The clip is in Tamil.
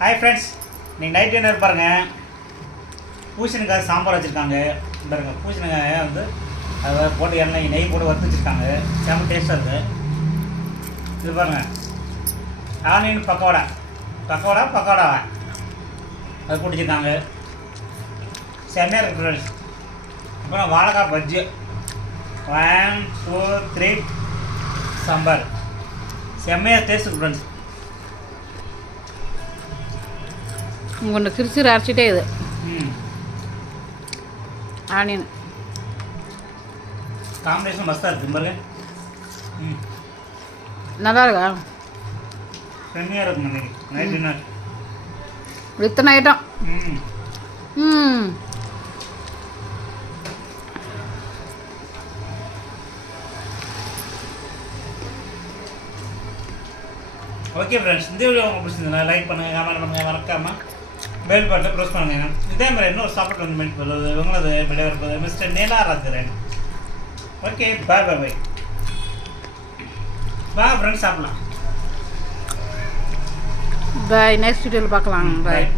ஹாய் ஃப்ரெண்ட்ஸ், நீங்கள் நைட் டின்னர் பாருங்கள். பூசணிக்காய் சாம்பார் வச்சுருக்காங்க பாருங்கள். பூசணிக்காயை வந்து அதை போட்டு எண்ணெய் நெய் போட்டு வறுத்து வச்சுருக்காங்க. செம்ம டேஸ்ட்டாக இருக்குது. இது பாருங்கள், ஆனியன் பக்கோடா அது போட்டுச்சிருக்காங்க. செம்மையாக இருக்குது ஃப்ரெண்ட்ஸ். அப்புறம் வாழைக்காய் பஜ்ஜி 1 2 3 சாம்பார் செம்மையாக டேஸ்ட்டு ஃப்ரெண்ட்ஸ். ஒன்று கிரிச்சு அரைச்சிட்டே இது ஆனியன் காம்பினேஷன் மஸ்தாக இருக்குது பாருங்க. நல்லா இருக்கா? செம்மையாக இருக்கும் இன்னைக்கு நைட் டின்னர். இத்தனை ஐட்டம். ஓகே ஃப்ரெண்ட்ஸ், இந்த வீடியோ உங்களுக்கு பிடிச்சிருந்தா லைக் பண்ணுங்கள், கமெண்ட் பண்ணுங்கள், மறக்காமல் பெல் பட்டனை ப்ரெஸ் பண்ணுங்க. இதே மாதிரி இன்னொரு சாப்பாடு வந்து மீட் பண்ணுறது உங்களது விட இருப்பது மிஸ்டர் நீலா ராஜரன். ஓகே, பாய் பாய் பாய். ஃப்ரெண்ட்ஸ் சாப்பிடலாம். பாய். நெக்ஸ்ட் வீடியோவில் பார்க்கலாம். பாய்.